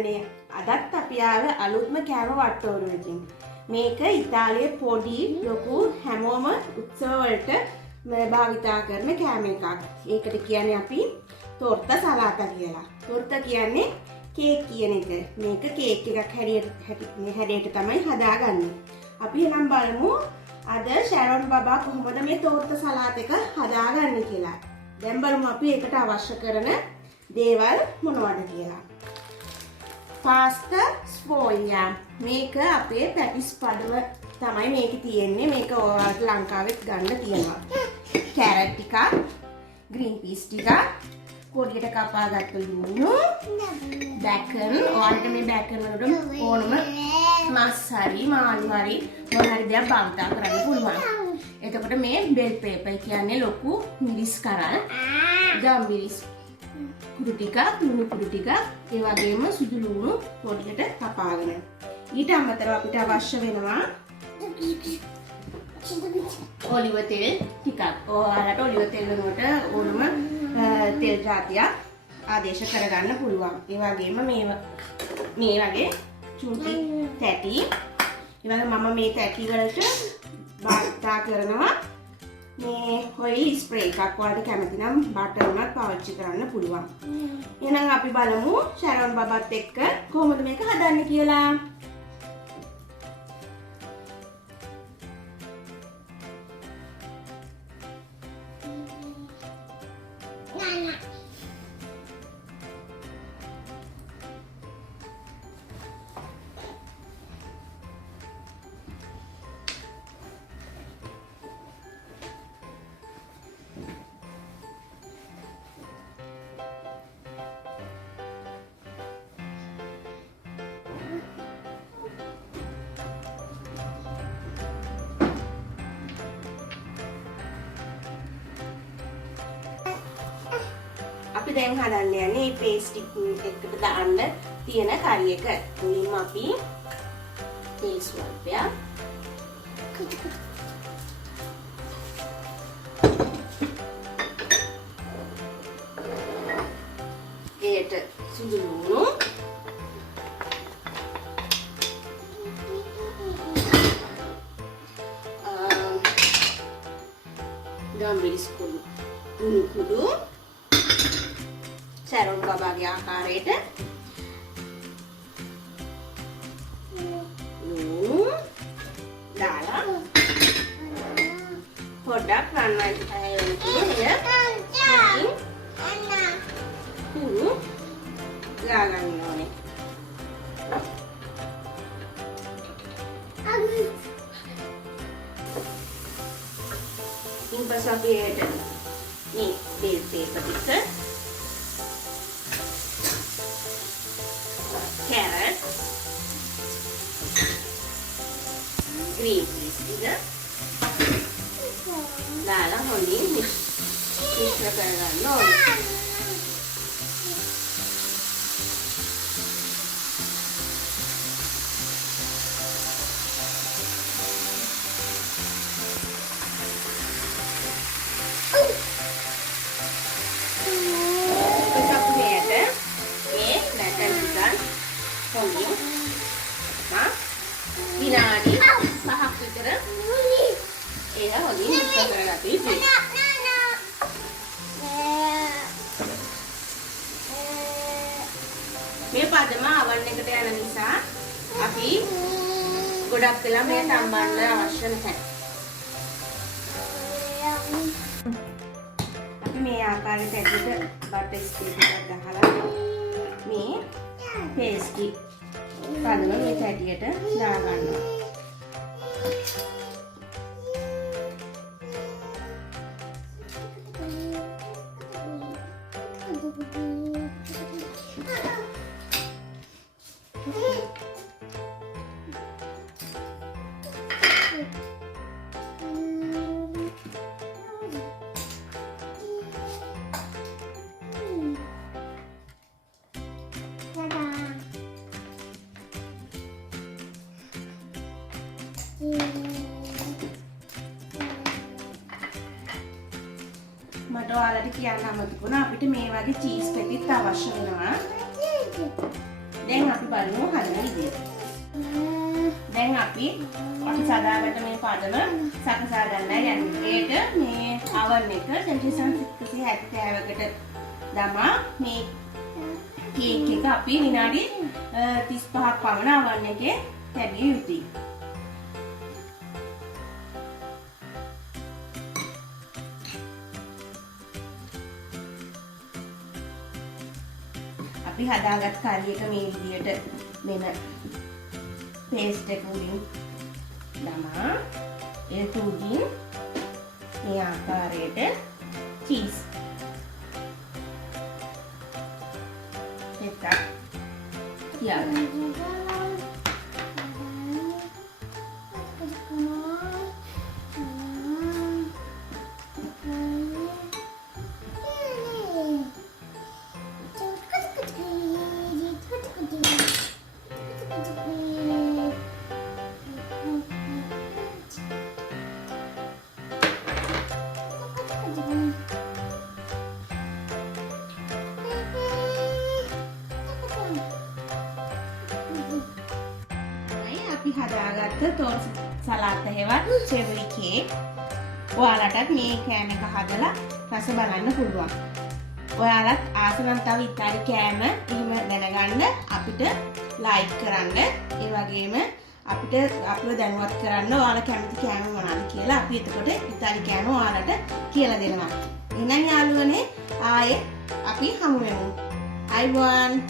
අම්බලනේ අදත් අපි ආවේ අලුත්ම කෑම වට්ටෝරුවකින්. මේක ඉතාලියේ පොඩි ලොකු හැමෝම උත්සව වලට භාවිතා කරන කෑම එකක්. ඒකට කියන්නේ අපි torta salata කියලා. torta කියන්නේ කේක් කියන එක. මේක කේක් එකක් හැඩයට තමයි හදාගන්නේ. අපි එහෙනම් බලමු අද Sharon බබා කොහොමද මේ torta salata එක හදාගන්නේ කියලා. දැන් බලමු අපි ඒකට අවශ්‍ය කරන දේවල් මොනවද කියලා. පාස්තා ස්ෆෝලියා. මේක අපේ පැටිස් පඩම තමයි මේක තියෙන්නේ. මේක ඔයාලට ලංකාවෙත් ගන්න තියෙනවා. කැරට් ටිකක්, ග්‍රීන් පීස් ටිකක්, පොඩියට කපාගත්ත ලුණු, බැකන්. ඔයාලට මේ බැකන් වලට ඕනම මස් හරි මාළු හරි මොන හරි දෙයක් භාවිතා කරන්න පුළුවන්. එතකොට මේ බෙල් පේපර් කියන්නේ ලොකු මිරිස් කරල්, ගම්මිරිස් කුඩු ටිකක්, ලුණු කුඩු ටිකක්, ඒ වගේම සුදු ලුණු පොඩියට කපාගෙන. ඊට අමතරව අපිට අවශ්‍ය වෙනවා ඔලිව තෙල් ටිකක්. ඔයාලට ඔලිව තෙල් වලට ඕනම තෙල් ජාතියක් ආදේශ කරගන්න පුළුවන්. ඒ වගේම මේ වගේ චූටි තැටි. ඒ වගේම මම මේ තැටි වලට භාවිතා කරනවා මේ ඔයිල් ස්ප්‍රේ එකක්. ඔයාලට කැමති නම් බටර් උනත් පාවිච්චි කරන්න පුළුවන්. එහෙනම් අපි බලමු Sharon බබත් එක්ක කොහොමද මේක හදන්නේ කියලා. අපි දැන් හදන්න යන්නේ මේ පේස්ට් එකට දාන්න තියෙන කරි එක. මුලින්ම අපි තෙල් ස්වල්පයක්, ඒට සුදු ලුණු, ගම්මිරිස් කුඩු, ලුණු කුඩු Sharon බබාගේ ආකාරයට දාලා පොඩ්ඩක් රන්වයින් ගාගන්න ඕනේ. ඉන්පස්සේ අපි මේ බෙල් පේපර් ටික, carrot, green peas ටික දාලා හොඳින් මිශ්‍ර කරගන්න ඕනේ. විනාඩි 5ක් විතර ඒක හොඳින් මිශ්‍ර කරගන්න යුතුයි. මේ පදම අවන් එකට යන නිසා අපි ගොඩක් වෙලා මේ තම්බන්න අවශ්‍ය නැහැ. අපි මේ ආකාරයට ඇතුළට බටර් ස්ප්‍රේ ටිකක් ගහලා මේ පේස්ටි පදම මේ තැටියට දාගන්නවා. මට ඔයාලට කියන්න අමතක වුණා අපිට මේ වගේ චීස් පැටිත් අවශ්‍ය වෙනවා. දැන් අපි බලමු හදන විදිය. දැන් අපි සදාගත මේ පදම සකසා ගන්නයි යන්නේ. ඒක මේ oven එක සෙල්සියස් 170කට දමා මේ කේක් එක අපි විනාඩි 35ක් පමණ oven එකේ තැබිය යුතුයි. අපි හදාගත් කරි එක මේ විදියට මෙන්න පේස්ට් එක උඩින් දමා ඒ උඩින් මේ ආකාරයට චීස් එකක් තියාගන්න. අපි හදාගත්ත තෝරා සලාත හෙවත් චෙවරි කේක්. ඔයාලටත් මේ කෑම එක හදලා රස බලන්න පුළුවන්. ඔයාලත් ආස නම් තව ඉතාලි කෑම එහෙම දැනගන්න අපිට ලයික් කරන්න. ඒ වගේම අපිට අපිව දැනුවත් කරන්න ඔයාලා කැමති කෑම මොනවද කියලා අපි එතකොට ඉතාලි කෑම ඔයාලට කියලා දෙනවා. එහෙනම් යාළුවනේ ආයේ අපි හමු වෙමු. අයබෝන්.